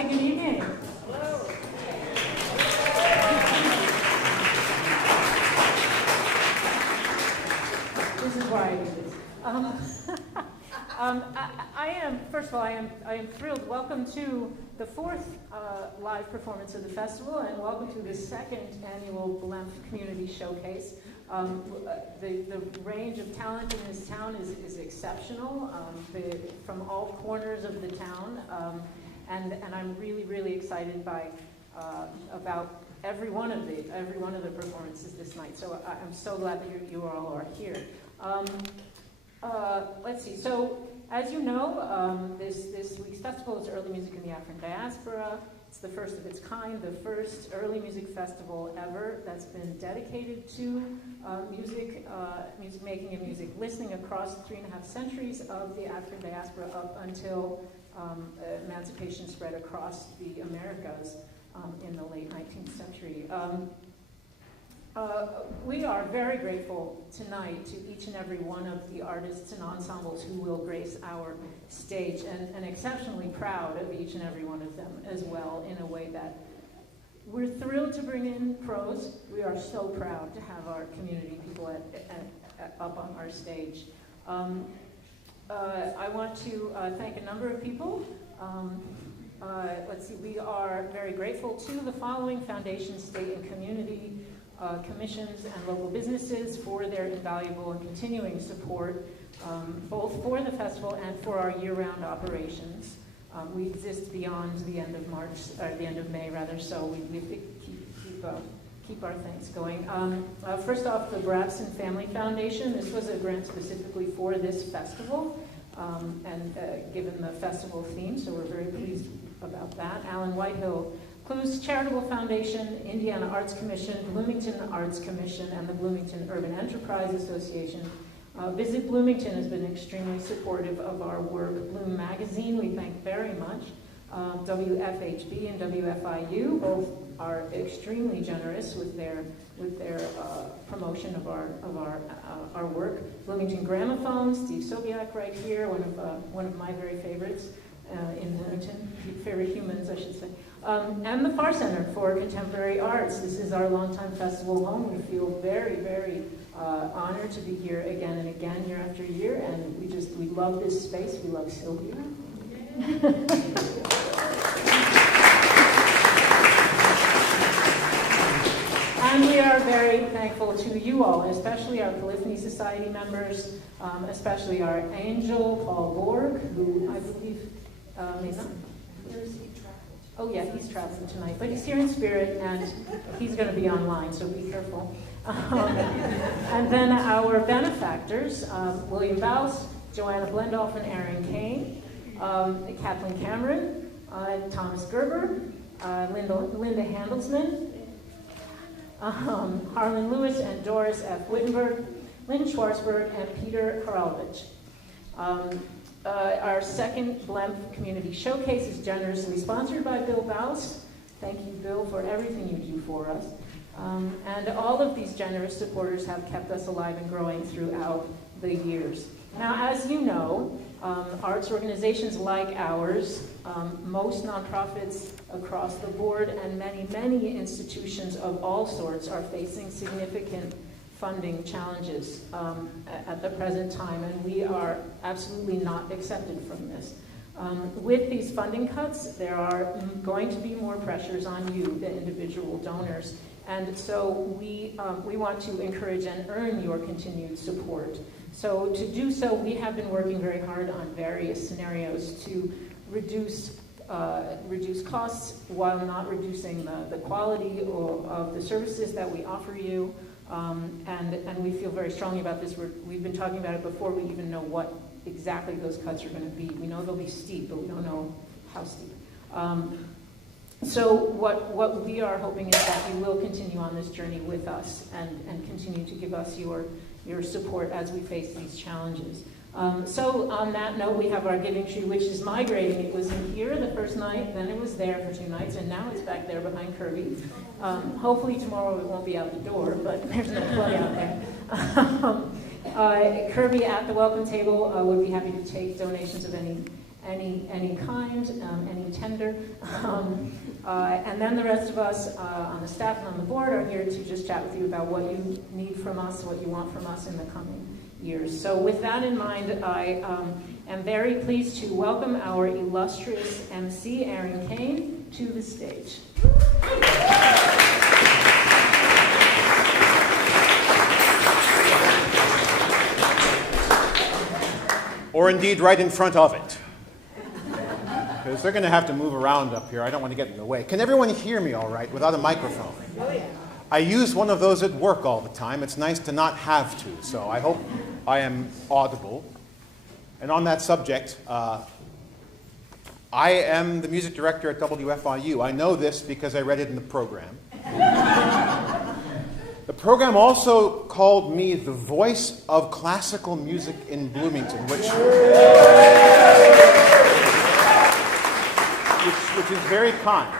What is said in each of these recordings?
Hi, good evening. Hello. This is why I do this. First of all, I am thrilled. Welcome to the fourth live performance of the festival, and welcome to the second annual BLEMF Community Showcase. The range of talent in this town is exceptional, from all corners of the town, and I'm really, really excited about every one of the performances this night. So I'm so glad that you all are here. Let's see. So, as you know, this week's festival is Early Music in the African Diaspora. It's the first of its kind, the first early music festival ever that's been dedicated to music making and music listening across 3.5 centuries of the African diaspora up until emancipation spread across the Americas in the late 19th century. We are very grateful tonight to each and every one of the artists and ensembles who will grace our stage, and exceptionally proud of each and every one of them as well, in a way that we're thrilled to bring in pros. We are so proud to have our community people up on our stage. I want to thank a number of people. Let's see, we are very grateful to the following foundations, state and community commissions, and local businesses for their invaluable and continuing support, both for the festival and for our year-round operations. We exist beyond the end of March, or the end of May rather, so we have to keep our things going. First off, the Brabson Family Foundation. This was a grant specifically for this festival, and given the festival theme, so we're very pleased about that. Alan Whitehill Clues Charitable Foundation, Indiana Arts Commission, Bloomington Arts Commission, and the Bloomington Urban Enterprise Association. Visit Bloomington has been extremely supportive of our work. Bloom Magazine, we thank very much. WFHB and WFIU both are extremely generous with their promotion of our work. Bloomington Gramophone, Steve Sobiak right here, one of my very favorites in Bloomington, favorite humans, I should say. And the Farr Center for Contemporary Arts. This is our longtime festival home. We feel very, very honored to be here again and again, year after year, and we love this space. We love Sylvia. And we are very thankful to you all, especially our Polyphony Society members, especially our angel, Paul Borg, who I believe may not. Where is he? Oh yeah, he's traveling tonight, but he's here in spirit, and he's going to be online, so be careful. And then our benefactors, William Baus, Joanna Blendoff, and Aaron Kane, Kathleen Cameron, Thomas Gerber, Linda Handelsman, Harlan Lewis and Doris F. Wittenberg, Lynn Schwarzberg, and Peter Karalvich. Our second BLEMF Community Showcase is generously sponsored by Bill Baus. Thank you, Bill, for everything you do for us. And all of these generous supporters have kept us alive and growing throughout the years. Now, as you know, arts organizations like ours, most nonprofits across the board, and many, many institutions of all sorts are facing significant funding challenges at the present time, and we are absolutely not accepted from this. With these funding cuts, there are going to be more pressures on you, the individual donors, and so we want to encourage and earn your continued support. So to do so, we have been working very hard on various scenarios to reduce costs while not reducing the quality of the services that we offer you. And we feel very strongly about this. We've been talking about it before we even know what exactly those cuts are going to be. We know they'll be steep, but we don't know how steep. So what we are hoping is that you will continue on this journey with us and continue to give us your support as we face these challenges. So on that note, we have our giving tree, which is migrating. It was in here the first night, then it was there for 2 nights, and now it's back there behind Kirby. Hopefully tomorrow it won't be out the door, but there's no plug out there. Kirby at the welcome table would be happy to take donations of any kind, any tender. And then the rest of us on the staff and on the board are here to just chat with you about what you need from us, what you want from us in the coming years. So with that in mind, I am very pleased to welcome our illustrious MC, Aaron Kane, to the stage. Or indeed right in front of it. Because they're going to have to move around up here. I don't want to get in the way. Can everyone hear me all right without a microphone? Oh, yeah. I use one of those at work all the time. It's nice to not have to, so I hope I am audible. And on that subject, I am the music director at WFIU. I know this because I read it in the program. The program also called me the voice of classical music in Bloomington, which is very kind,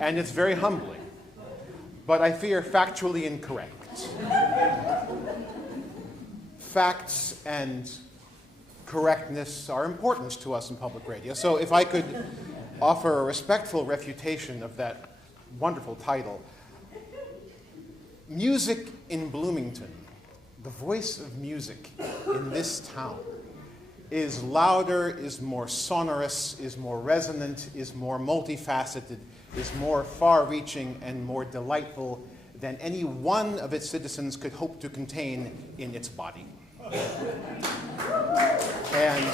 and it's very humbling, but I fear factually incorrect. Facts and correctness are important to us in public radio, so if I could offer a respectful refutation of that wonderful title. Music in Bloomington, the voice of music in this town, is louder, is more sonorous, is more resonant, is more multifaceted, is more far-reaching and more delightful than any one of its citizens could hope to contain in its body. And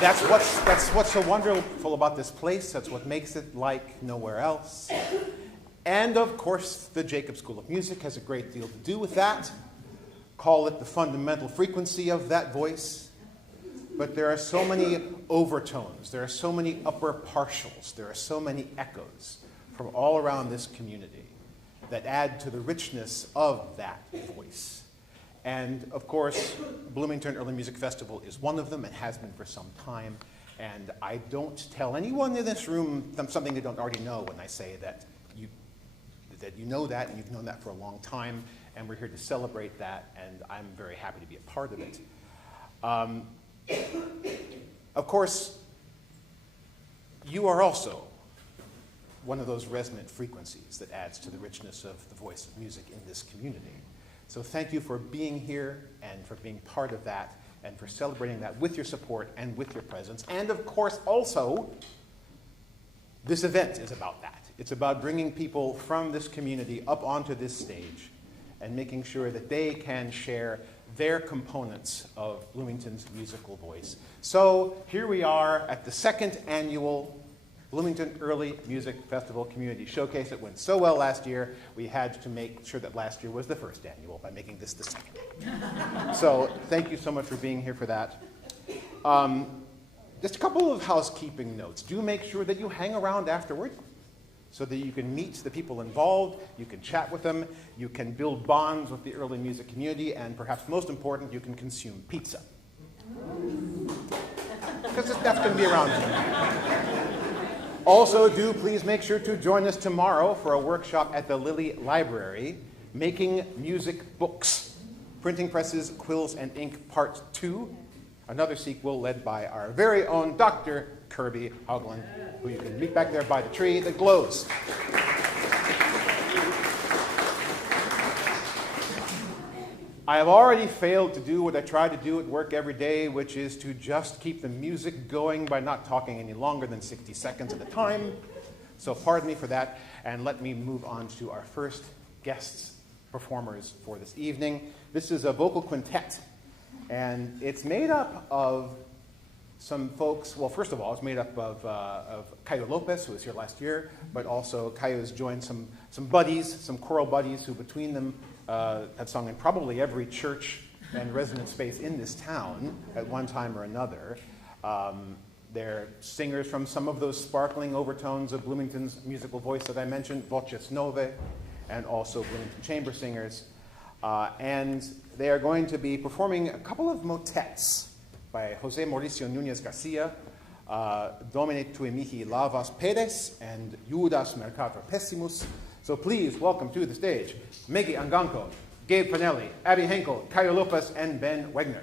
that's what's so wonderful about this place. That's what makes it like nowhere else. And of course, the Jacob School of Music has a great deal to do with that. Call it the fundamental frequency of that voice. But there are so many overtones, there are so many upper partials, there are so many echoes from all around this community that add to the richness of that voice. And of course, Bloomington Early Music Festival is one of them. It has been for some time. And I don't tell anyone in this room something they don't already know when I say that you know that, and you've known that for a long time, and we're here to celebrate that, and I'm very happy to be a part of it. Of course, you are also one of those resonant frequencies that adds to the richness of the voice of music in this community. So thank you for being here, and for being part of that, and for celebrating that with your support and with your presence. And of course, also, this event is about that. It's about bringing people from this community up onto this stage and making sure that they can share their components of Bloomington's musical voice. So here we are at the second annual Bloomington Early Music Festival Community Showcase. It went so well last year, we had to make sure that last year was the first annual by making this the second. So thank you so much for being here for that. Just a couple of housekeeping notes. Do make sure that you hang around afterward so that you can meet the people involved, you can chat with them, you can build bonds with the early music community, and perhaps most important, you can consume pizza. Because that's going to be around tonight. Also, do please make sure to join us tomorrow for a workshop at the Lilly Library, Making Music Books, Printing Presses, Quills, and Ink, Part 2. Another sequel led by our very own Dr. Kirby Hoagland, who you can meet back there by the tree that glows. I have already failed to do what I try to do at work every day, which is to just keep the music going by not talking any longer than 60 seconds at a time. So pardon me for that, and let me move on to our first guest performers for this evening. This is a vocal quintet, and it's made up of some folks. Well, first of all, it's made up of Caio Lopez, who was here last year, but also Caio has joined some buddies, some choral buddies, who between them have sung in probably every church and residence space in this town at one time or another. They're singers from some of those sparkling overtones of Bloomington's musical voice that I mentioned, Voces Nove, and also Bloomington chamber singers. And they are going to be performing a couple of motets by Jose Mauricio Núñez Garcia, Domine tue mihi lavas pedes, and Judas Mercator Pessimus. So please welcome to the stage Meggy Anganco, Gabe Pinelli, Abby Henkel, Caio Lopez, and Ben Wegner.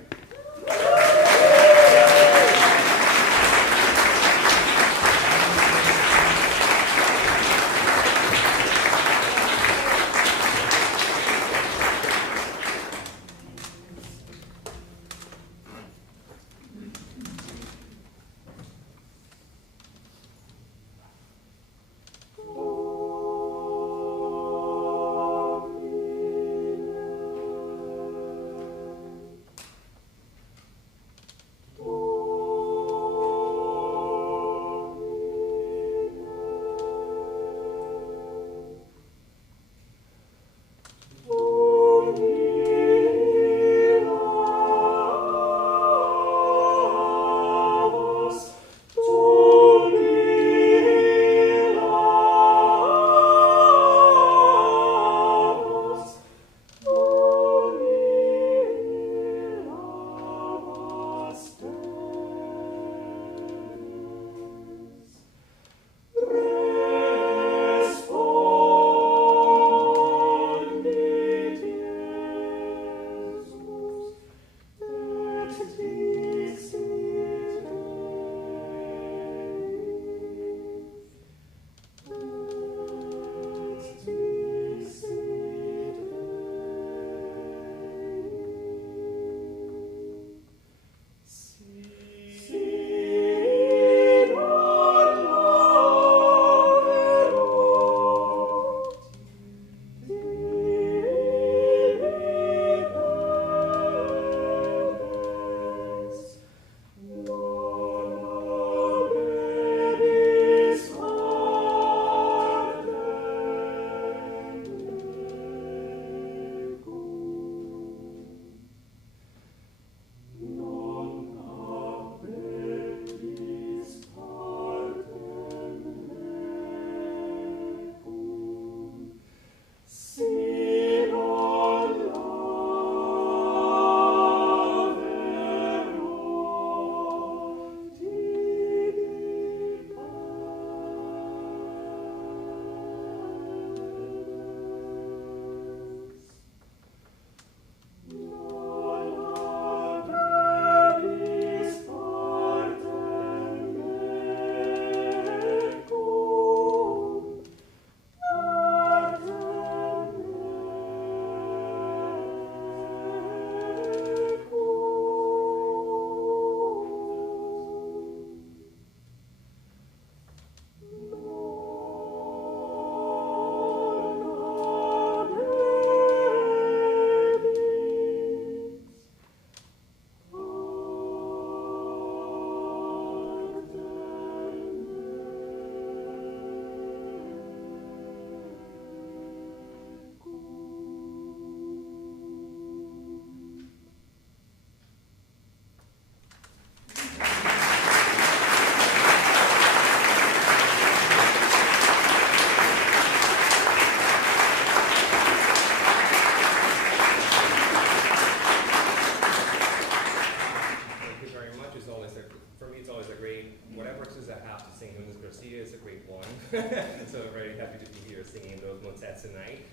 So I'm very happy to be here singing those motets tonight.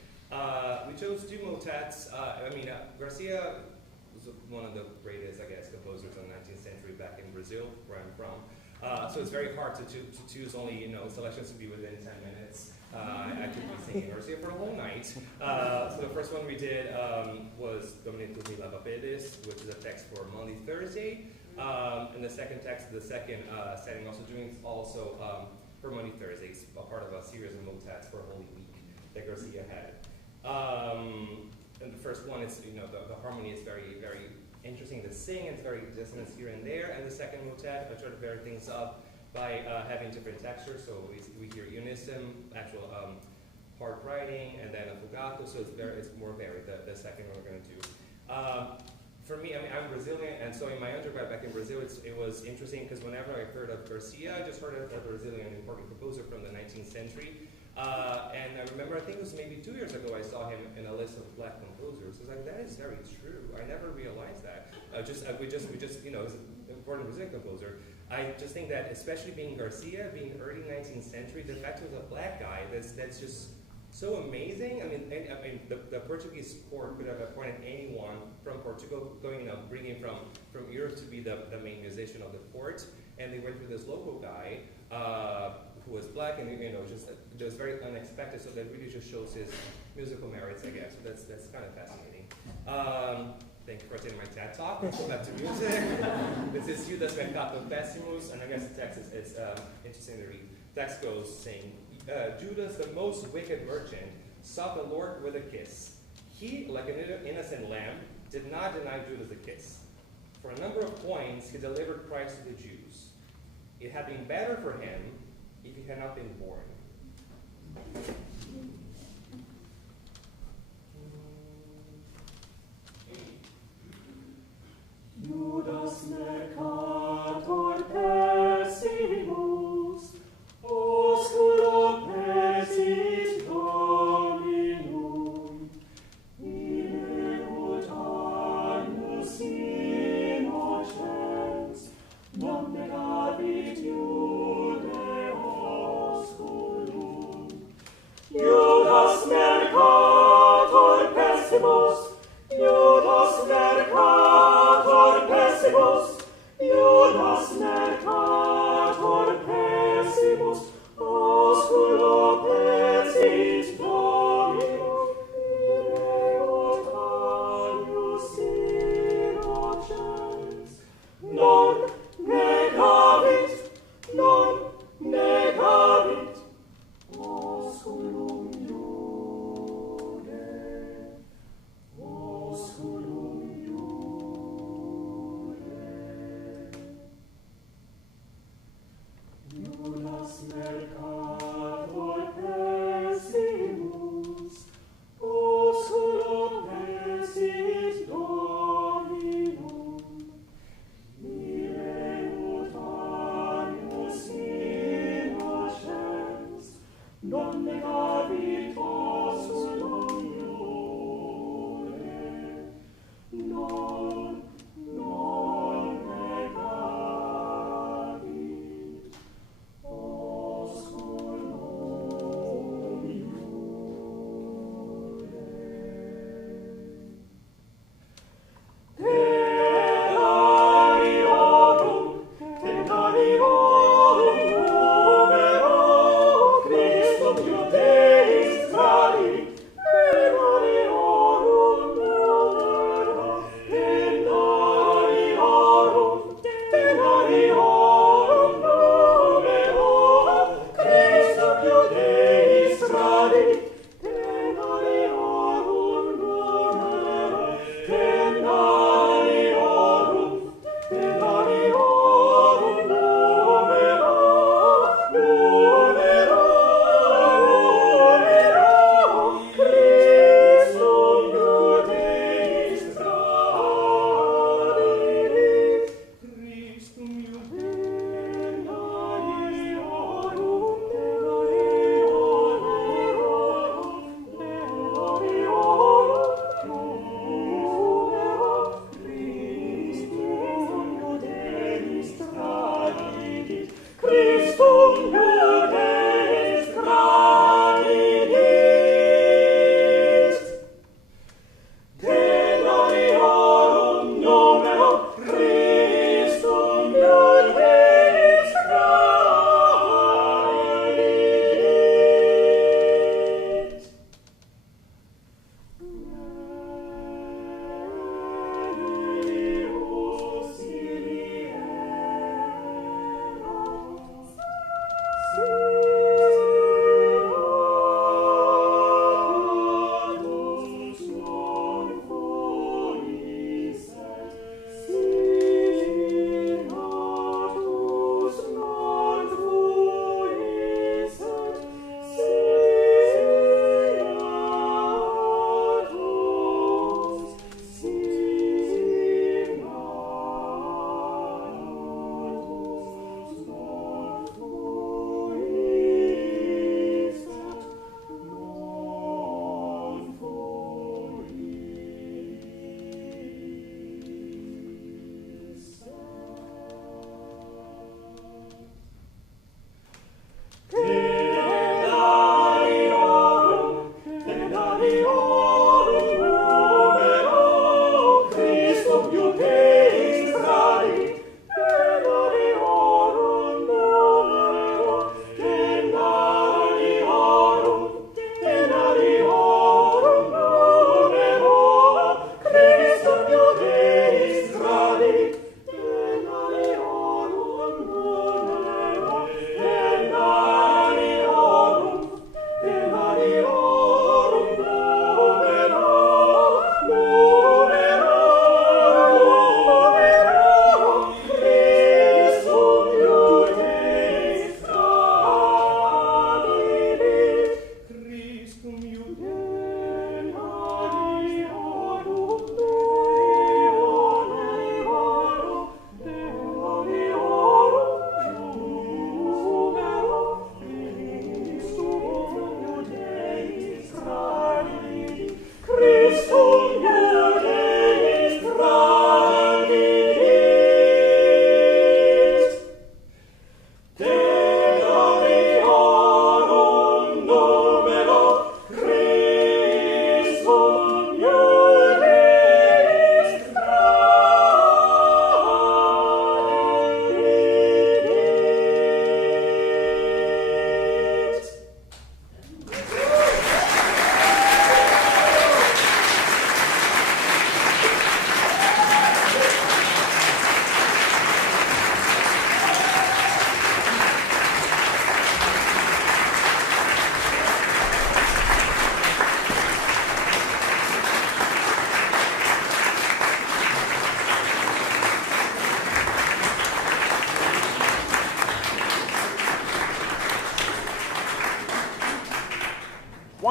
We chose two motets. Garcia was one of the greatest, I guess, composers of the 19th century back in Brazil, where I'm from. So it's very hard to choose only, selections to be within 10 minutes. I could be singing Garcia for a whole night. So the first one we did was Domine tu mi lava pedes, which is a text for Monday, Thursday. And the second text, the second setting, also for Monday, Thursday. It's a part of a series of motets for Holy Week that Garcia had. And the first one is, the harmony is very, very interesting to sing. It's very dissonance here and there. And the second motet, I try to vary things up by having different textures. So we hear unison, actual part writing, and then a fugato. So it's more varied. The second one we're going to do. For me, I'm Brazilian, and so in my undergrad back in Brazil, it was interesting because whenever I heard of Garcia, I just heard of a Brazilian important composer from the 19th century. And I remember, I think it was maybe 2 years ago, I saw him in a list of black composers. I was like, that is very true. I never realized that. We just, he's an important Brazilian composer. I just think that, especially being Garcia, being early 19th century, the fact he was a black guy, that's just so amazing. The Portuguese court could have appointed anyone from Portugal, bringing from Europe to be the main musician of the court, and they went for this local guy who was black, and it was very unexpected. So that really just shows his musical merits, I guess. So that's kind of fascinating. Thank you for attending my TED Talk. Let's go back to music. This is Judas Mercato Pessimus, and I guess the text is interesting to read. The text goes saying, Judas, the most wicked merchant, sought the Lord with a kiss. He, like an innocent lamb, did not deny Judas a kiss. For a number of coins, he delivered Christ to the Jews. It had been better for him if he had not been born. Judas mercator pessimus, osculo pesit Dominum, ineut annus innocens, non negavit Iude osculum.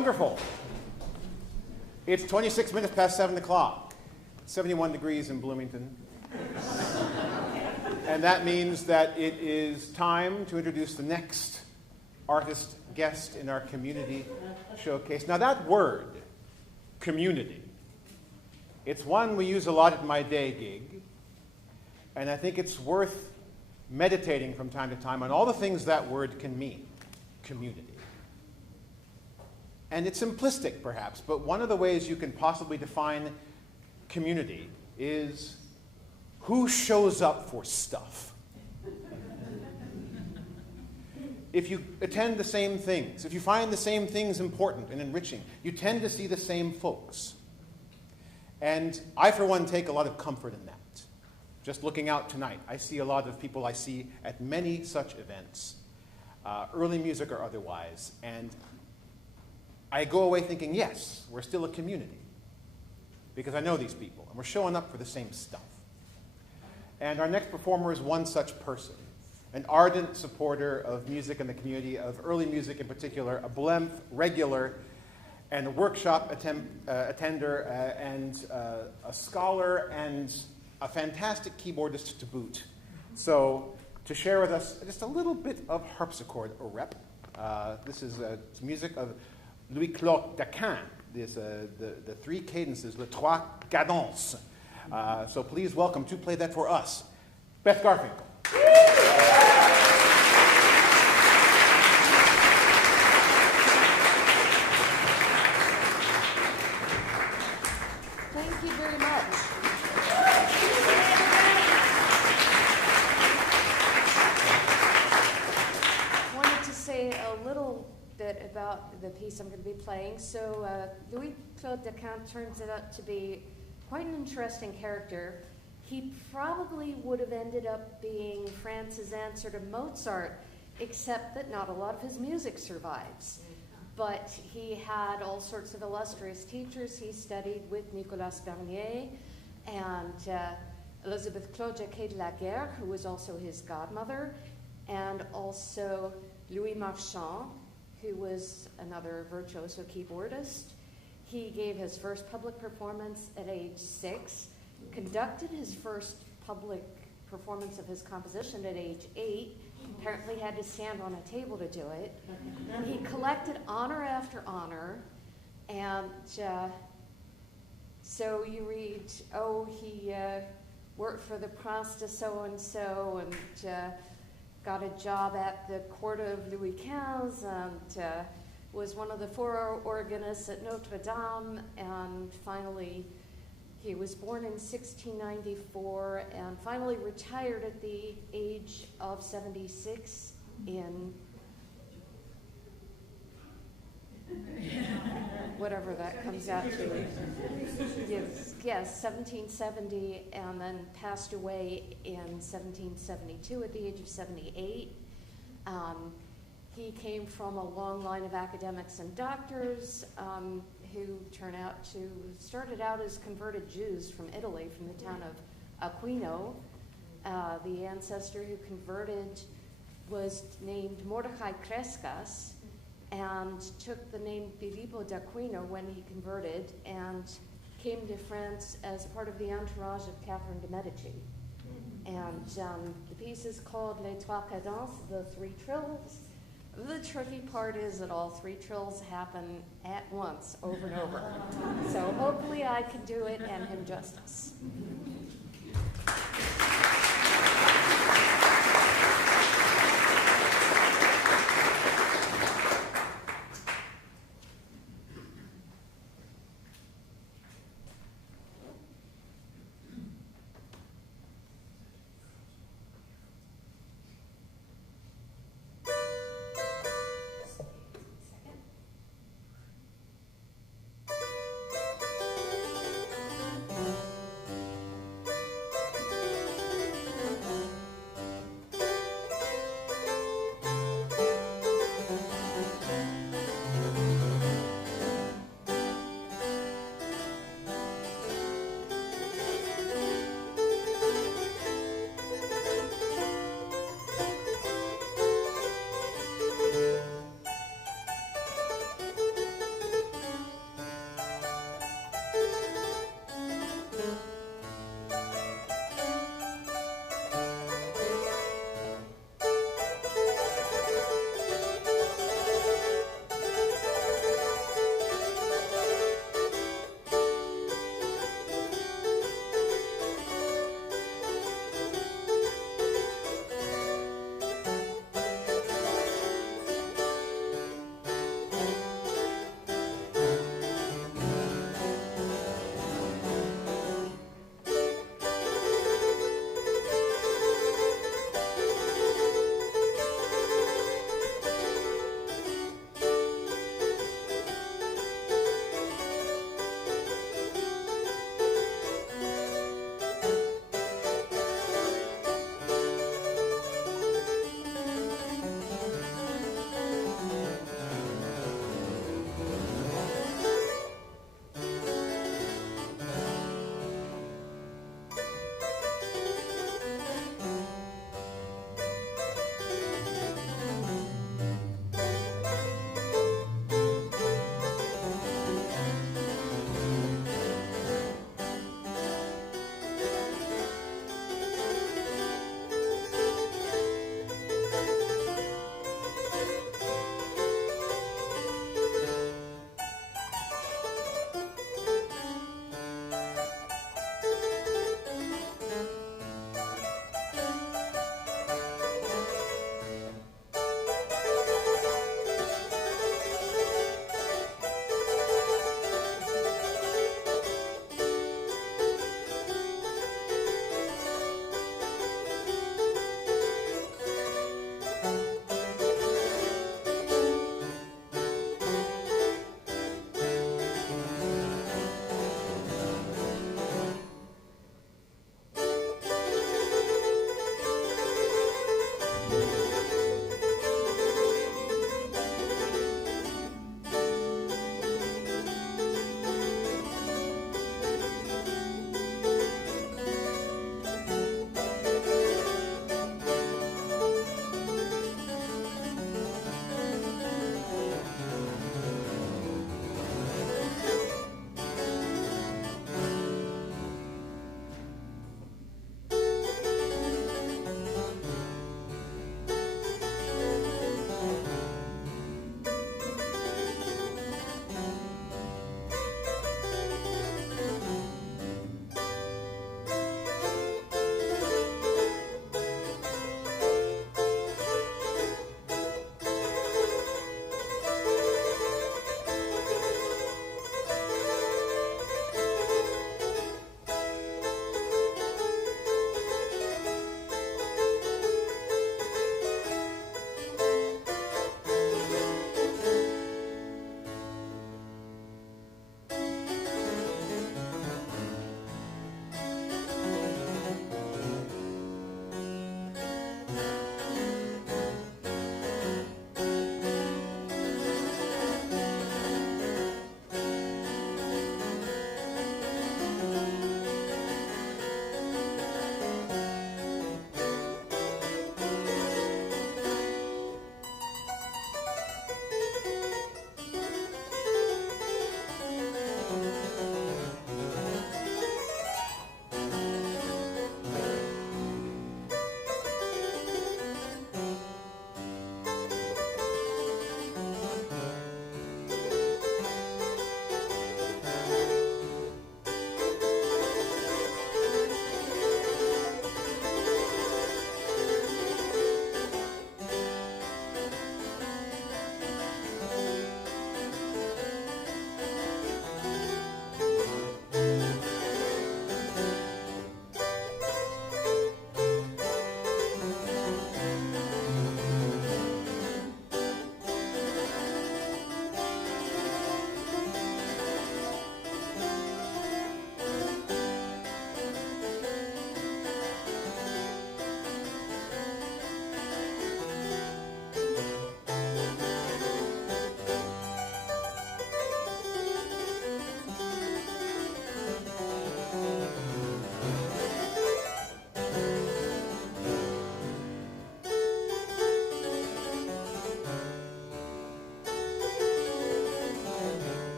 Wonderful. It's 26 minutes past 7 o'clock. 71 degrees in Bloomington. And that means that it is time to introduce the next artist guest in our community showcase. Now that word, community, it's one we use a lot at my day gig. And I think it's worth meditating from time to time on all the things that word can mean. Community. And it's simplistic, perhaps, but one of the ways you can possibly define community is who shows up for stuff. If you attend the same things, if you find the same things important and enriching, you tend to see the same folks. And I, for one, take a lot of comfort in that. Just looking out tonight, I see a lot of people I see at many such events, early music or otherwise, and I go away thinking, yes, we're still a community, because I know these people, and we're showing up for the same stuff. And our next performer is one such person, an ardent supporter of music in the community, of early music in particular, a BLEMF regular, and a workshop attender, and a scholar, and a fantastic keyboardist to boot. So to share with us just a little bit of harpsichord rep, this is music of Louis-Claude Daquin, the three cadences, le trois cadences. So please welcome to play that for us, Beth Garfinkel. Thank you very much. Wanted to say a little bit about the piece I'm going to be playing. So Louis-Claude Daquin turns out to be quite an interesting character. He probably would have ended up being France's answer to Mozart, except that not a lot of his music survives. But he had all sorts of illustrious teachers. He studied with Nicolas Bernier and Elisabeth Claude Jacquet de la Guerre, who was also his godmother, and also Louis Marchand, who was another virtuoso keyboardist. He gave his first public performance at age 6, conducted his first public performance of his composition at age 8, apparently had to stand on a table to do it. He collected honor after honor, and so you read, he worked for the Prince de so-and-so and got a job at the court of Louis XV and was one of the 4 organists at Notre Dame, and finally he was born in 1694 and finally retired at the age of 76 in whatever that comes out to. Yes, 1770, and then passed away in 1772 at the age of 78. He came from a long line of academics and doctors who started out as converted Jews from Italy, from the town of Aquino. The ancestor who converted was named Mordecai Crescas and took the name Filippo d'Aquino when he converted and came to France as part of the entourage of Catherine de' Medici. And the piece is called Les Trois Cadences, the 3 trills. The tricky part is that all 3 trills happen at once, over and over. So hopefully I can do it and him justice.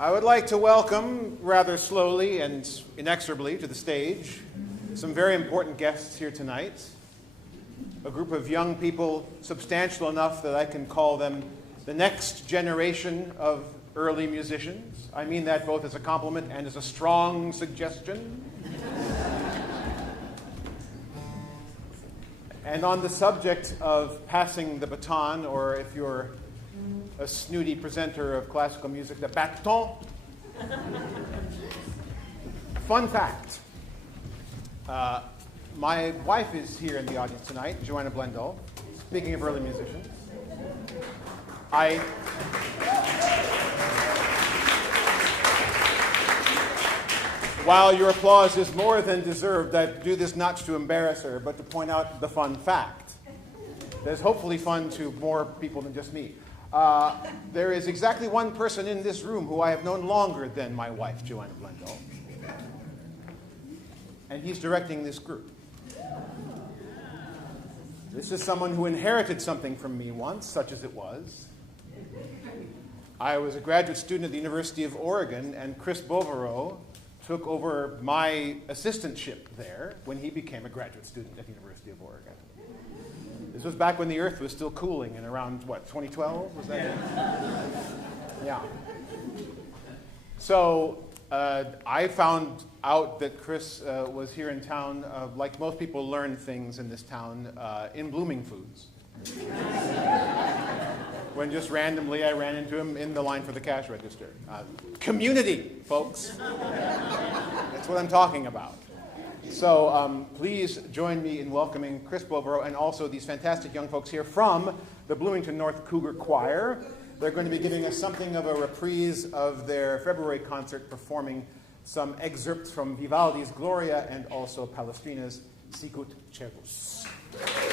I would like to welcome, rather slowly and inexorably to the stage, some very important guests here tonight. A group of young people substantial enough that I can call them the next generation of early musicians. I mean that both as a compliment and as a strong suggestion. And on the subject of passing the baton, or if you're a snooty presenter of classical music, the bâton. Fun fact. My wife is here in the audience tonight, Joanna Blendall. Speaking of early musicians, while your applause is more than deserved, I do this not to embarrass her, but to point out the fun fact. That's hopefully fun to more people than just me. There is exactly one person in this room who I have known longer than my wife, Joanna Blendall. And he's directing this group. This is someone who inherited something from me once, such as it was. I was a graduate student at the University of Oregon, and Chris Bovero took over my assistantship there when he became a graduate student at the University of Oregon. This was back when the Earth was still cooling in around, 2012? Was that it? Yeah. So I found out that Chris was here in town, like most people learn things in this town, in Blooming Foods. When just randomly I ran into him in the line for the cash register. Community, folks. That's what I'm talking about. So please join me in welcoming Chris Bovero and also these fantastic young folks here from the Bloomington North Cougar Choir. They're going to be giving us something of a reprise of their February concert, performing some excerpts from Vivaldi's Gloria and also Palestrina's Sicut Cervus. Sicut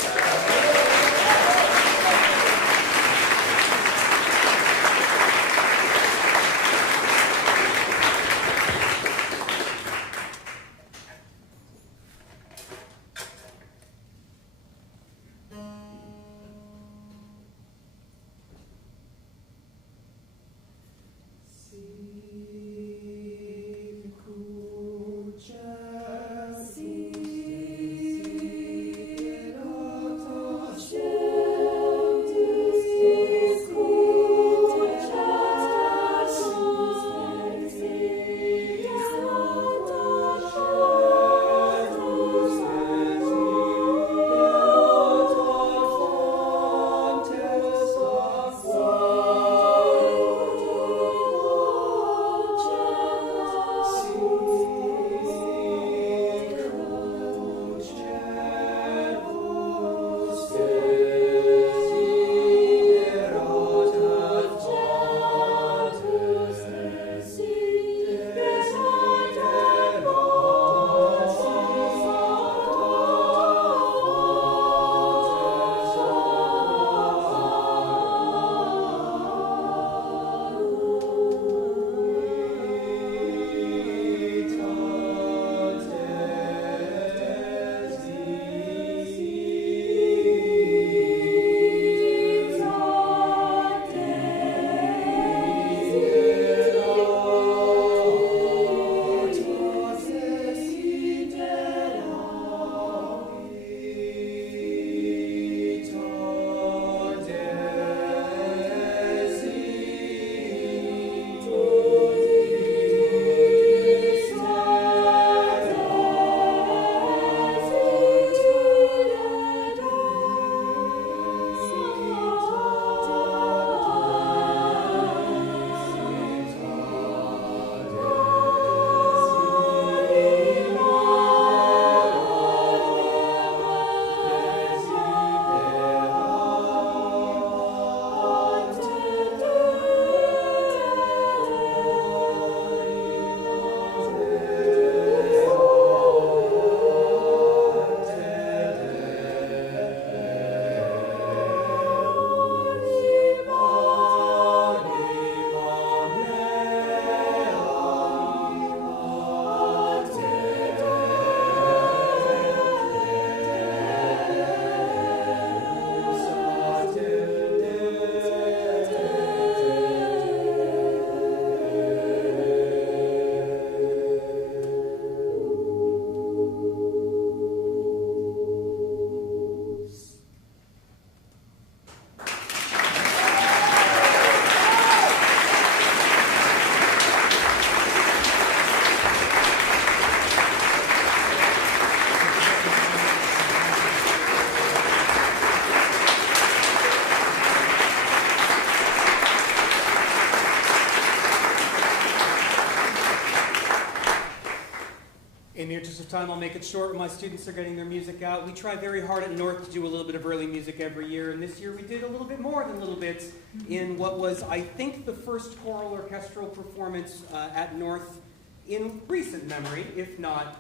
In the interest of time, I'll make it short. My students are getting their music out. We try very hard at North to do a little bit of early music every year, and this year we did a little bit more than little bits in what was, I think, the first choral orchestral performance at North in recent memory, if not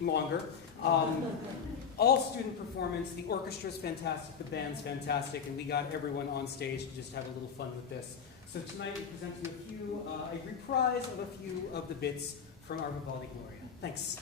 longer. All student performance, the orchestra's fantastic, the band's fantastic, and we got everyone on stage to just have a little fun with this. So tonight we're presenting a reprise of a few of the bits from our Vivaldi Gloria. Thanks.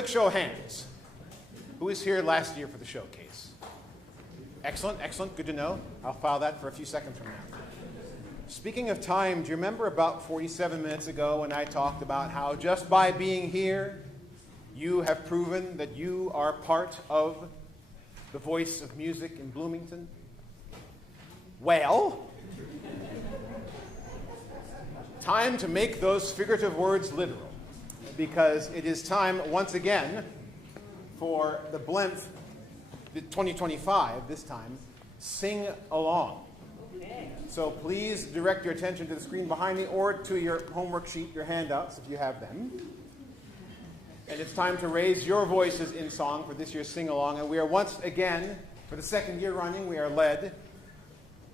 quick show of hands. Who was here last year for the showcase? Excellent, excellent, good to know. I'll file that for a few seconds from now. Speaking of time, do you remember about 47 minutes ago when I talked about how just by being here, you have proven that you are part of the voice of music in Bloomington? Well, time to make those figurative words literal, because it is time once again for the BLEMF 2025, this time, Sing Along. So please direct your attention to the screen behind me or to your homework sheet, your handouts, if you have them. And it's time to raise your voices in song for this year's Sing Along. And we are once again, for the second year running, we are led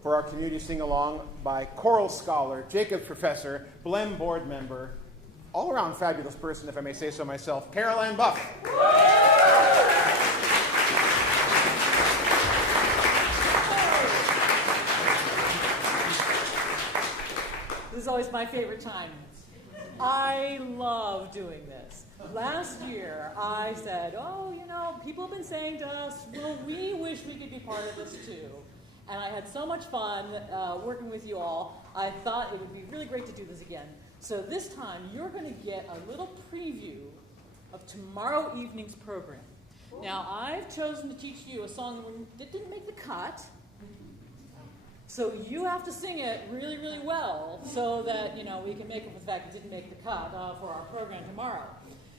for our community Sing Along by choral scholar, Jacobs professor, BLEM board member, all-around fabulous person, if I may say so myself, Caroline Buff. This is always my favorite time. I love doing this. Last year, I said, oh, you know, people have been saying to us, well, we wish we could be part of this too. And I had so much fun working with you all. I thought it would be really great to do this again. So this time, you're going to get a little preview of tomorrow evening's program. Now, I've chosen to teach you a song that didn't make the cut. So you have to sing it really, really well so that, you know, we can make up for the fact it didn't make the cut for our program tomorrow.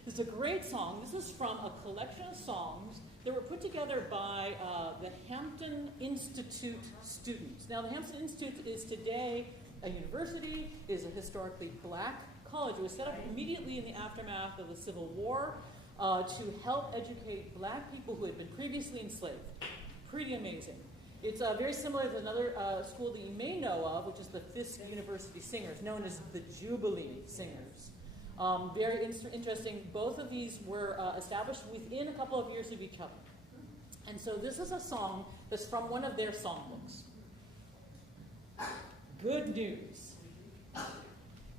It's a great song. This is from a collection of songs that were put together by the Hampton Institute students. Now, the Hampton Institute is today a university, is a historically black college. It was set up immediately in the aftermath of the Civil War to help educate black people who had been previously enslaved. Pretty amazing. It's very similar to another school that you may know of, which is the Fisk University Singers, known as the Jubilee Singers. Very interesting. Both of these were established within a couple of years of each other. And so this is a song that's from one of their songbooks. Good News.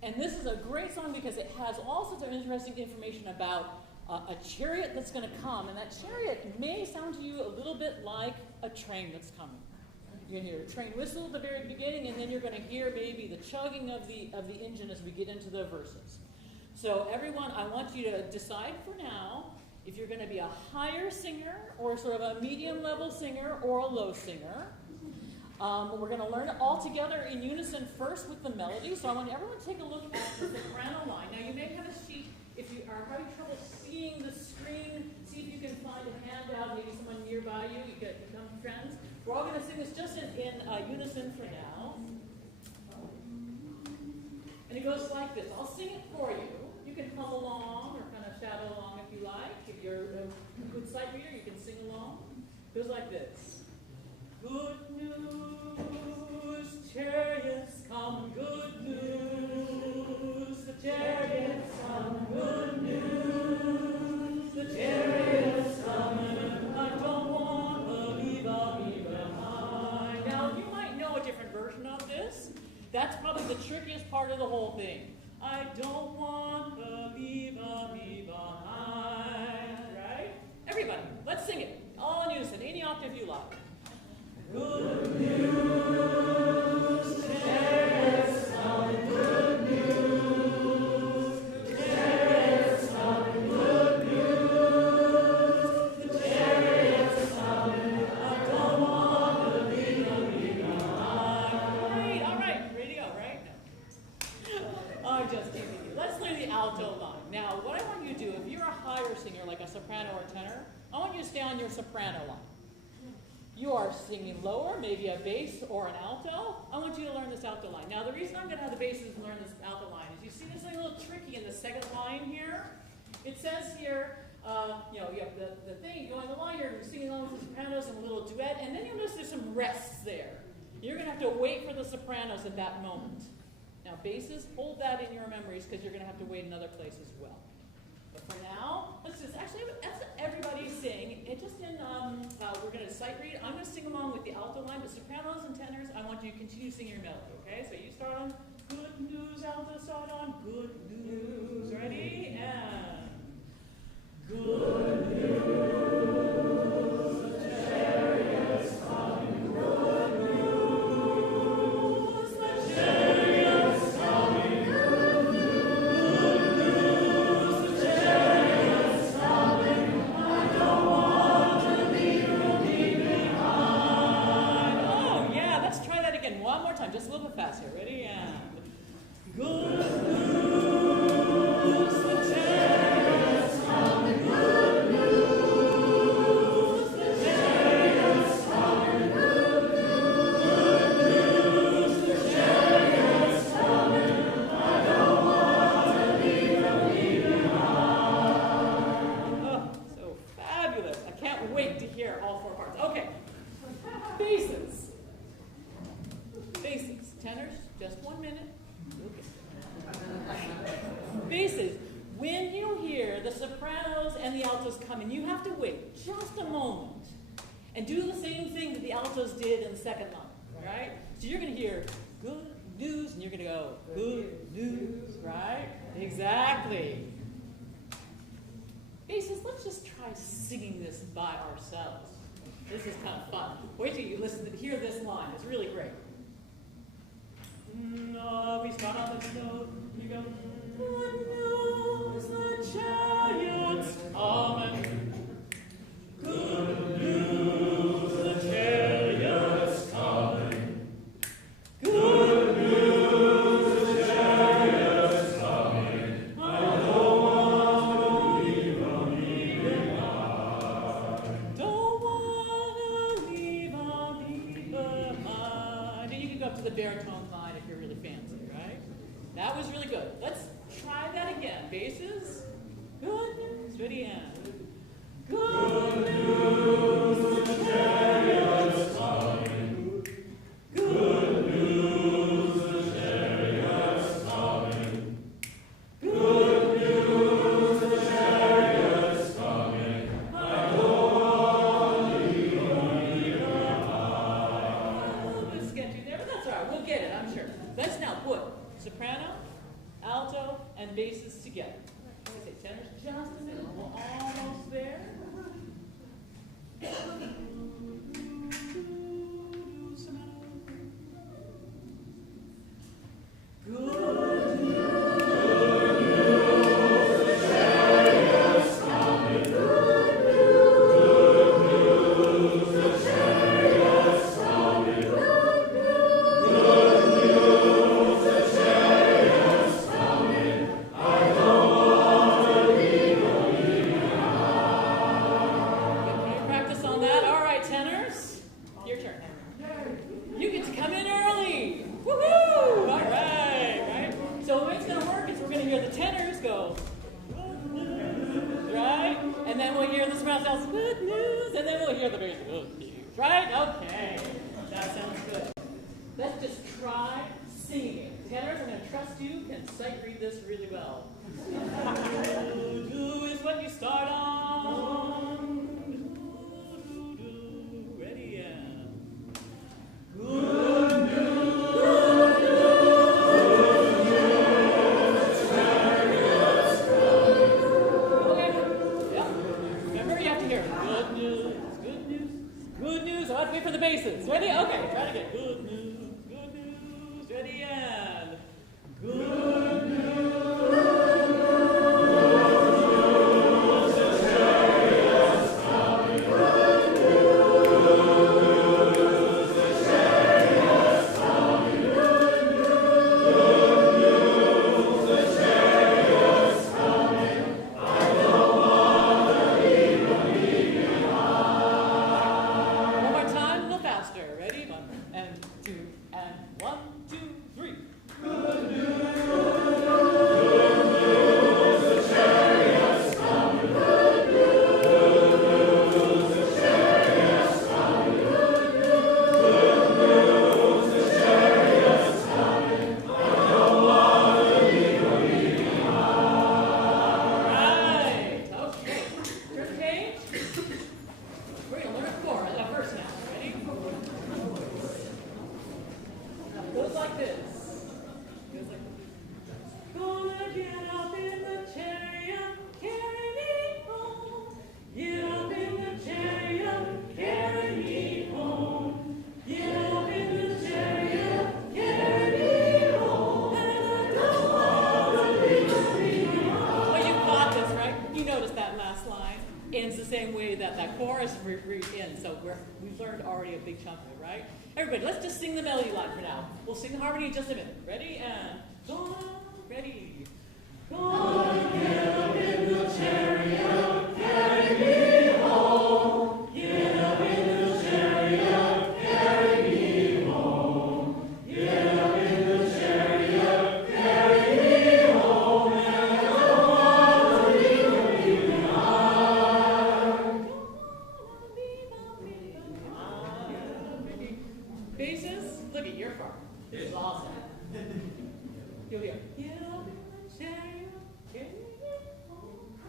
And this is a great song because it has all sorts of interesting information about a chariot that's going to come. And that chariot may sound to you a little bit like a train that's coming. You're going to hear a train whistle at the very beginning, and then you're going to hear maybe the chugging of the engine as we get into the verses. So everyone, I want you to decide for now if you're going to be a higher singer or sort of a medium level singer or a low singer. We're going to learn it all together in unison first with the melody. So I want everyone to take a look at the soprano line. Now you may have a sheet if you are having trouble seeing the screen. See if you can find a handout, maybe someone nearby you. You can become friends. We're all going to sing this just in unison for now. And it goes like this. I'll sing it for you. You can hum along or kind of shadow along if you like. If you're a good sight reader, you can sing along. It goes like this. Good news, chariots come, good news. The chariots come, good news. The chariots come, I don't want to leave me behind. Now, you might know a different version of this. That's probably the trickiest part of the whole thing. I don't want to leave me behind. Right? Everybody, let's sing it. All in unison, any octave you like. Good news, chariots come, good news. The chariots come, good news. The chariots come, I don't want to leave me behind. All right, ready to go, right? I'm just teasing you. Let's learn the alto line. Now, what I want you to do, if you're a higher singer, like a soprano or tenor, I want you to stay on your soprano line. You are singing lower, maybe a bass or an alto. I want you to learn this alto line. Now, the reason I'm going to have the basses learn this alto line is you see there's something a little tricky in the second line here. It says here, you have the thing going along, you're singing along with the sopranos and a little duet, and then you'll notice there's some rests there. You're going to have to wait for the sopranos at that moment. Now, basses, hold that in your memories because you're going to have to wait in other places as well. But for now, let's everybody sing. It just we're going to sight read. I'm going to sing along with the alto line, but sopranos and tenors, I want you to continue singing your melody, okay? So you start on good news, alto start on good news. Ready? And good and the altos come in. You have to wait just a moment and do the same thing that the altos did in the second line, right? So you're going to hear good news, and you're going to go good news, right? Exactly. Basses, let's just try singing this by ourselves. This is kind of fun. Wait till you hear this line. It's really great. No, we start on this note. You go, good news, the chariots coming. Good news, the chariots coming. Good news, the chariots coming. I don't want to leave them behind. Don't want to leave them behind. And you can go up to the baritone line if you're really fancy, right? That was really good. Let's try that again. Basses. Good news. Ready, and good news, the chariots coming. Good news, the chariots coming. Good news, the chariots coming. I don't want to leave them behind. Let's get you there, but that's all right. We'll get it, I'm sure. Let's now put soprano, alto, and basses together. Let me say tenors just a minute. We're almost there. Good news. Practice on that. All right, tenors. Your turn. You get to come in early. Woohoo! All right, right? So the way it's going to work is we're going to hear the tenors go, right? And then we'll hear the soprano sounds, good news, and then we'll hear the bass, good news, right? Okay, that sounds good. Let's just try singing it. Tenors, I'm going to trust you can sight read this really well. Do is what you start on. Ready, and good news. Good news. Chariots coming. Okay. Yeah. Remember, you have to hear good news. Good news. Good news. I have to wait for the basses. Ready? Okay. Try it again. Good news. Good news. Ready, and good news. One more time, a little faster. Ready? 1 and 2 and 1, 2, 3. Good news. Right. Okay. Turn page. We're going to learn a chorus, a verse now. Ready? Now it goes like this. It goes like this. Gonna get up in the chariot, carry me home. Get up in the chariot, carry me home. Get up in the chariot, carry me home. And I don't want to leave you behind. Well, you got this, right? You noticed that last line ends the same way that that chorus ends. So we've learned already a big chunk of it, right? Everybody, let's just sing the melody line for now. We'll sing the harmony in just a minute. Ready? And go on. Ready? Gonna get up in the chariot, carry me home. Get up in the chariot, carry me home. Get up in the chariot, carry me home. And I don't want to leave you behind. Basses, look at your part. This is awesome. You'll hear. Get up in the chariot, carry me home.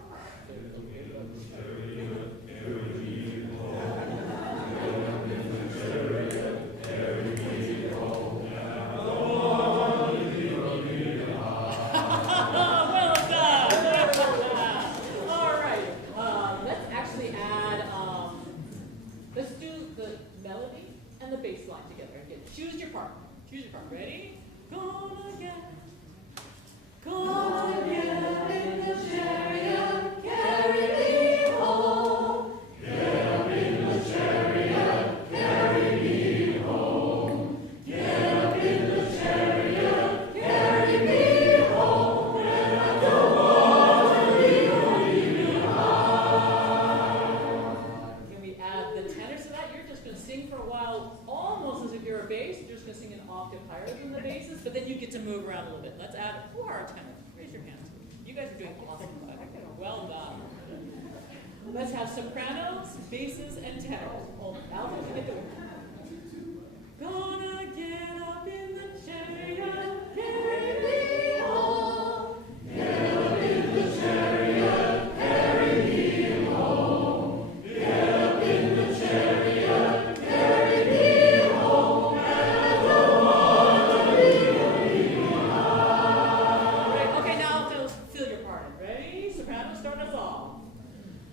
move around a little bit. Let's add, who are our tenors? Raise your hands. You guys are doing awesome. Well done. Let's have sopranos, basses, and tenors. Oh, Alvin, you get the Gonna get up in the chariot, carry me home. Get up in the chariot, carry me home. Get up in the chariot, carry me home. And I don't want to leave behind. Right, okay, now fill your part in. Ready? Soprano, start us off.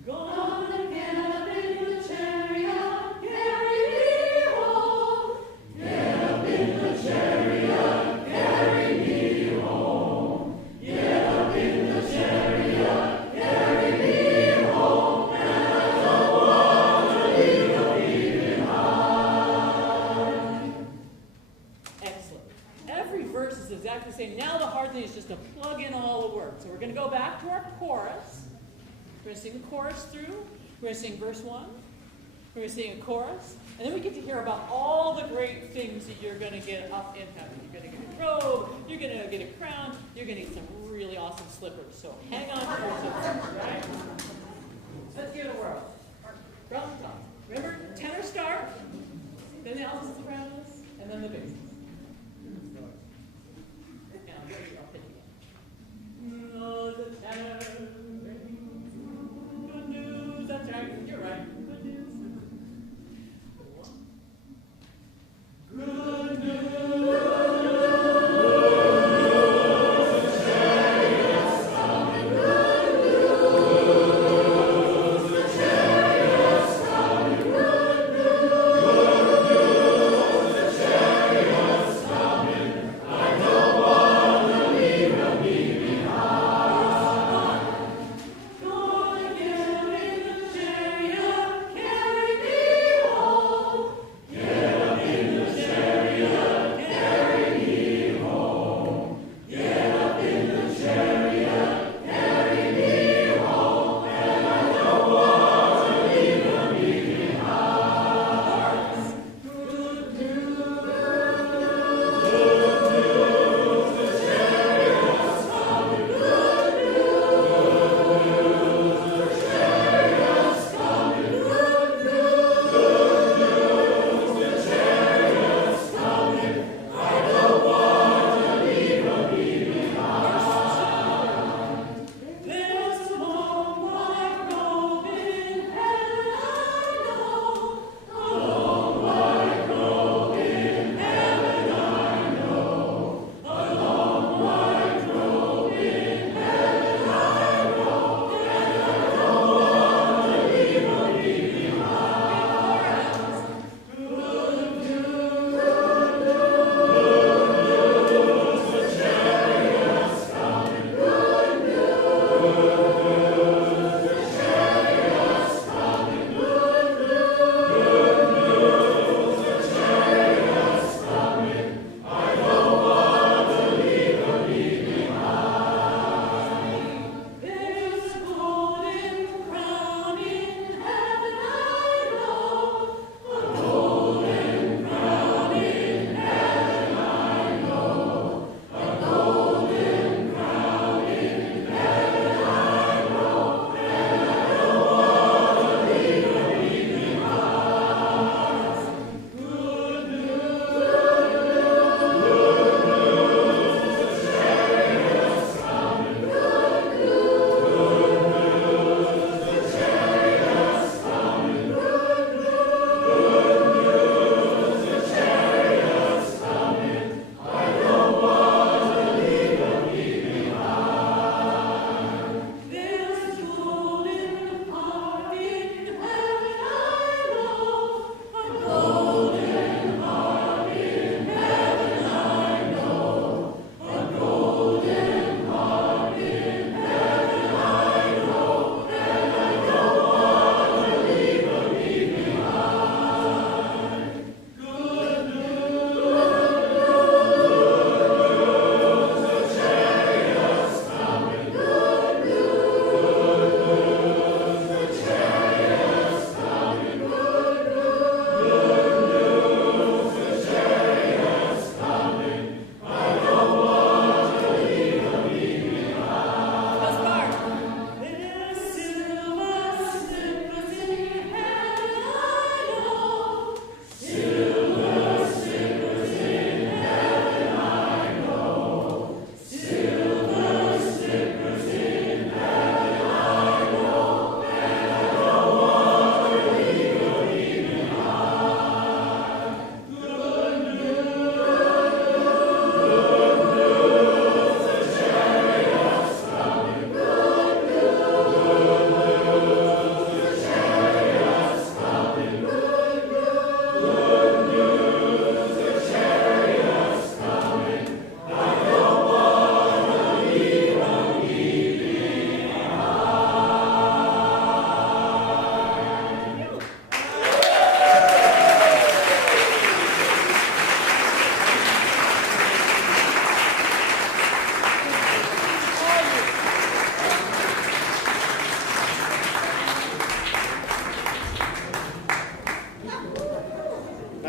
Gonna get up in the chariot, carry me home. Get up in the chariot, carry me home. Get up in the chariot, carry me home. And I don't want to leave behind. Excellent. Every verse is exactly the same. Now the hard thing is just to plug in all the words. So we're going to go back to our chorus. We're going to sing the chorus through. We're going to sing verse 1. We're going to sing a chorus. And then we get to hear about all the great things that you're going to get up in heaven. You're going to get a robe. You're going to get a crown. You're going to get some really awesome slippers. So hang on to your slippers, right? Let's give it a whirl. From the top. Remember, tenor start, then the altos, sopranos, and then the basses. Now, I'll pick again. Oh, the tenor. Good news, that's right. You're right. Good news. Good news. Chariot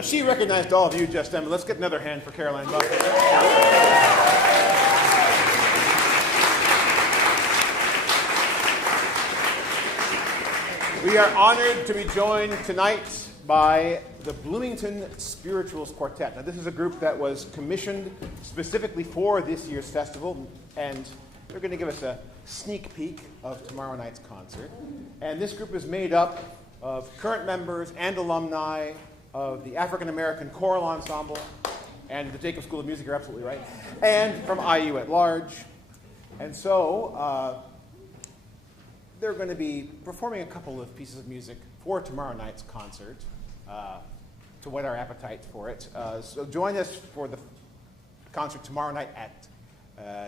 she recognized all of you just then, but let's get another hand for Caroline Buff. We are honored to be joined tonight by the Bloomington Spirituals Quartet. Now, this is a group that was commissioned specifically for this year's festival, and they're going to give us a sneak peek of tomorrow night's concert. And this group is made up of current members and alumni of the African American Choral Ensemble and the Jacob School of Music, you're absolutely right, and from IU at large. And so they're going to be performing a couple of pieces of music for tomorrow night's concert to whet our appetite for it. So join us for the concert tomorrow night at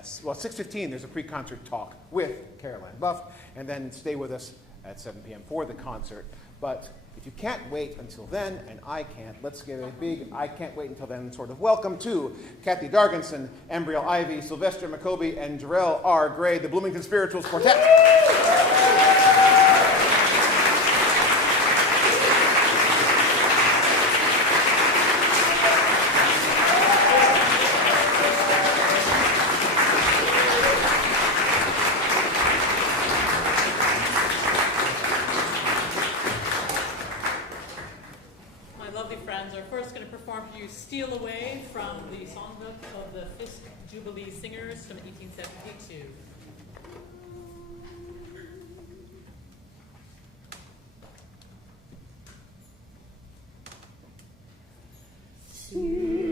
6:15. There's a pre-concert talk with Caroline Buff, and then stay with us at 7 p.m. for the concert. But if you can't wait until then, and I can't, let's give a big I can't wait until then sort of welcome to Kathy Darginson, Embriel Ivy, Sylvester McCoby, and Jarrell R. Gray, the Bloomington Spirituals Quartet. Steal Away from the songbook of the Fisk Jubilee Singers from 1872. Steal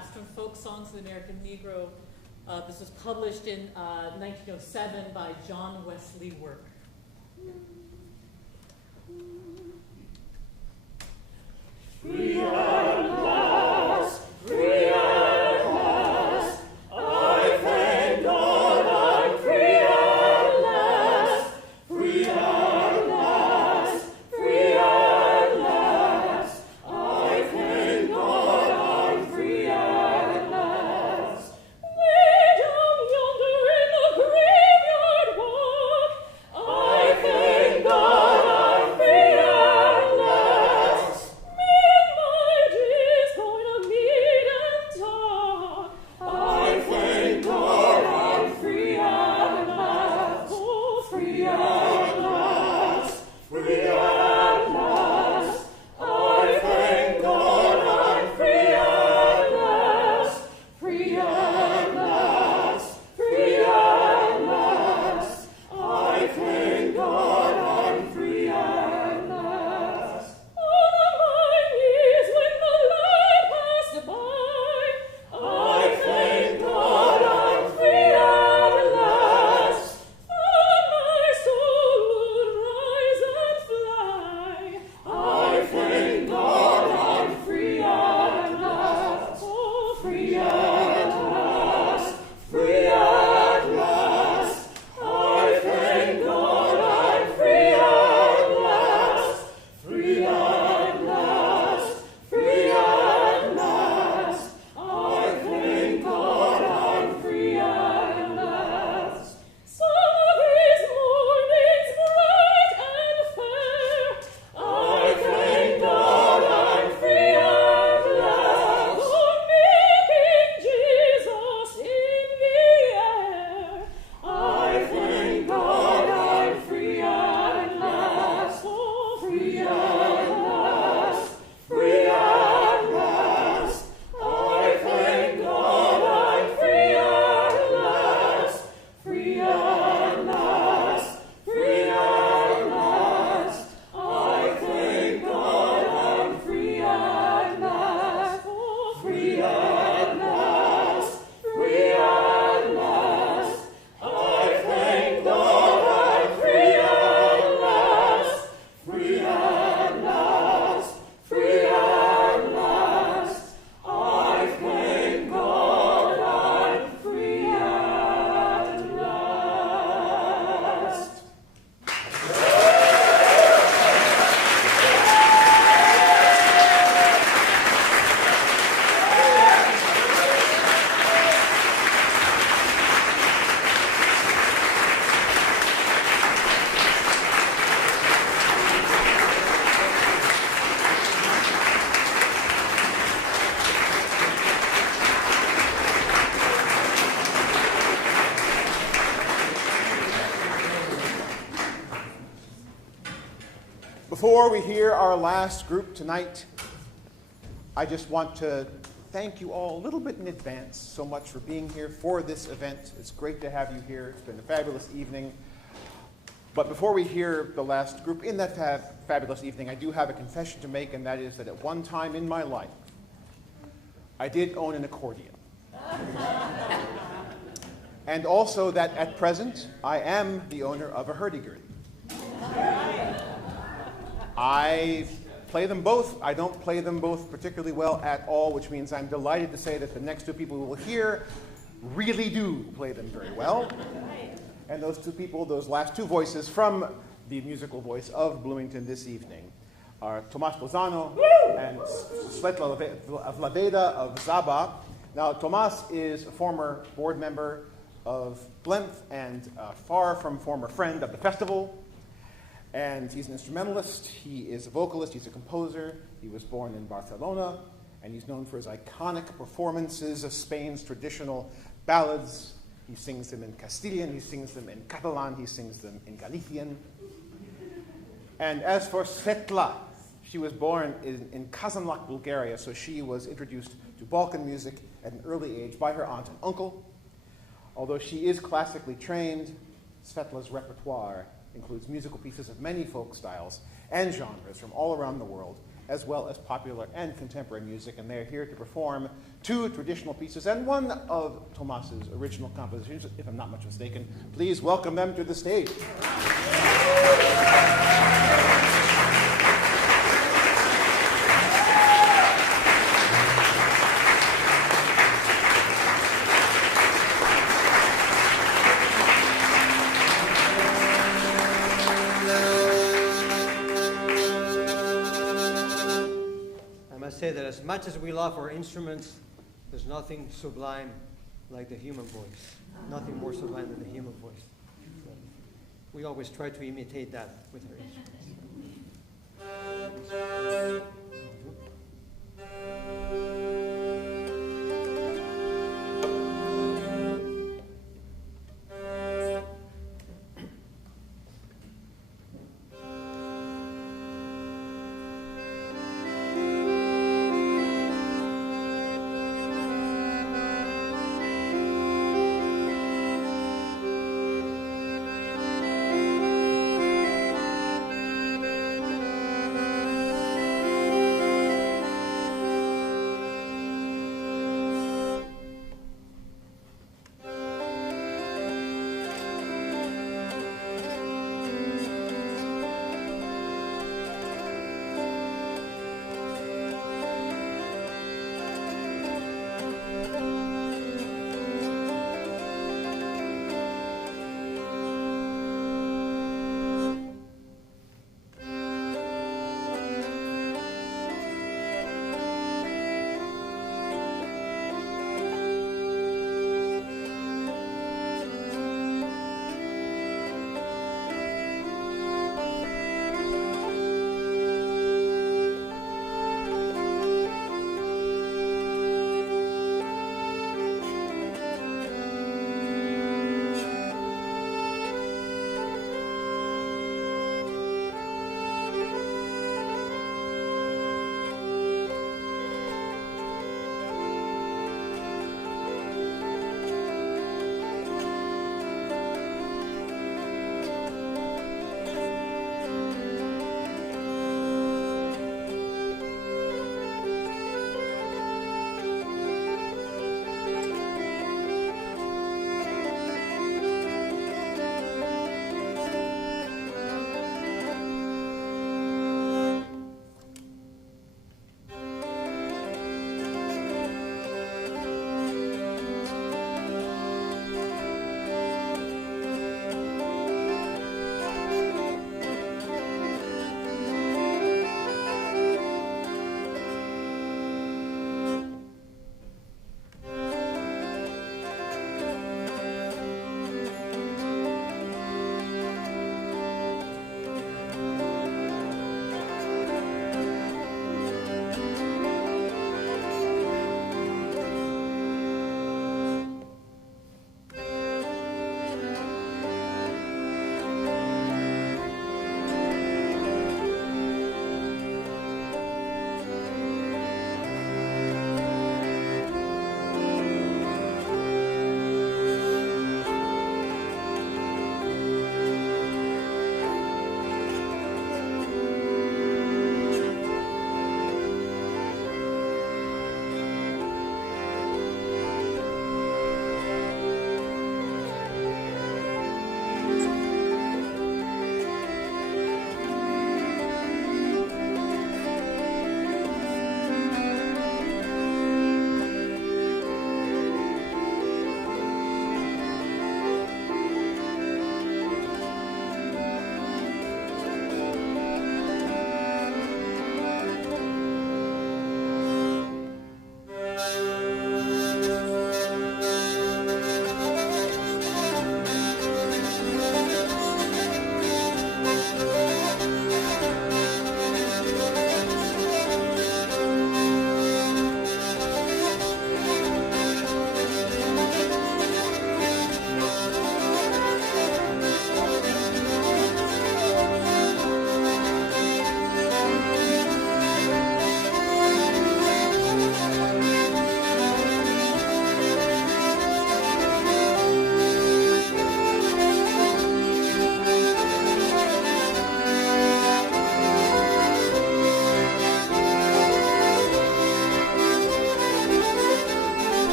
Past from Folk Songs of the American Negro. This was published in 1907 by John Wesley Work. Free at last, free at last, I thank God I'm free at last, free at last, free at last, I thank God I'm free at last. Way down yonder in the graveyard walk, I thank God I'm free at last. Midnight is going to meet and talk. I thank God I'm free at last. Oh, free at last, free at last. I thank God I'm free at last, free at last, free at last. I thank God I'm free at last. On my knees when the light passed by, I thank God I'm free at last. Thought my soul would rise and fly. I thank God I'm free at last. Oh, free at last, free at last. I thank God I'm free at last, free at last, free at last. I thank God I'm free at last. Some of these mornings bright and fair, I thank God I'm free at last. Oh, meeting Jesus in the air, I thank God I'm free at last. Oh, free at last, free at last. I thank God I'm free at last, free at last, free at last. I thank God I'm free at last. Oh, free at last, free at last. I thank God I'm free at last, free at last, free at last. I thank God I'm free at last. Before we hear our last group tonight, I just want to thank you all a little bit in advance so much for being here for this event. It's great to have you here. It's been a fabulous evening. But before we hear the last group in that fabulous evening, I do have a confession to make, and that is that at one time in my life, I did own an accordion. And also that at present, I am the owner of a hurdy-gurdy. I play them both. I don't play them both particularly well at all, which means I'm delighted to say that the next two people we will hear really do play them very well. And those two people, those last two voices from the musical voice of Bloomington this evening are Tomas Lozano and Svetla Vlaveda of Zaba. Now, Tomas is a former board member of BLEMF and a far from former friend of the festival. And he's an instrumentalist, he is a vocalist, he's a composer. He was born in Barcelona, and he's known for his iconic performances of Spain's traditional ballads. He sings them in Castilian, he sings them in Catalan, he sings them in Galician. And as for Svetla, she was born in Kazanlak, Bulgaria, so she was introduced to Balkan music at an early age by her aunt and uncle. Although she is classically trained, Svetla's repertoire includes musical pieces of many folk styles and genres from all around the world, as well as popular and contemporary music, and they're here to perform 2 traditional pieces and one of Tomas's original compositions, if I'm not much mistaken. Please welcome them to the stage. Say that as much as we love our instruments, there's nothing sublime like the human voice. Nothing more sublime than the human voice. We always try to imitate that with our instruments.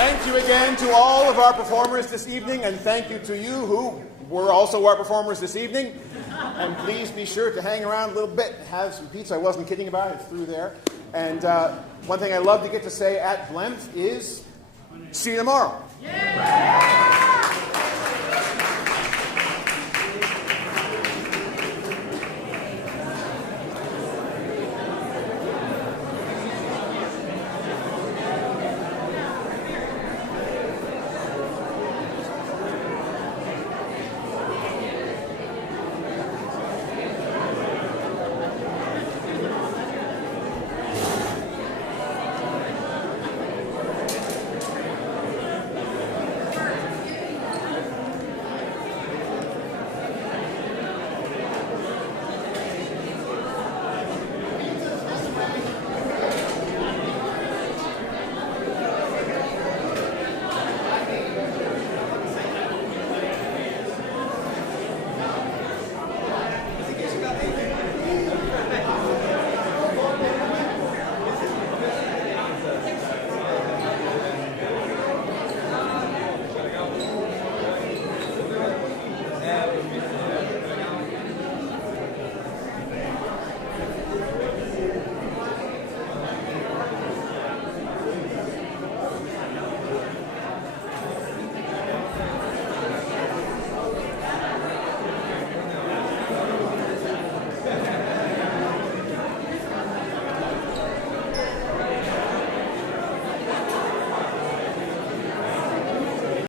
Thank you again to all of our performers this evening, and thank you to you who were also our performers this evening. And please be sure to hang around a little bit, have some pizza. I wasn't kidding about it, it's through there. And one thing I love to get to say at BLEMF is, see you tomorrow. Yeah.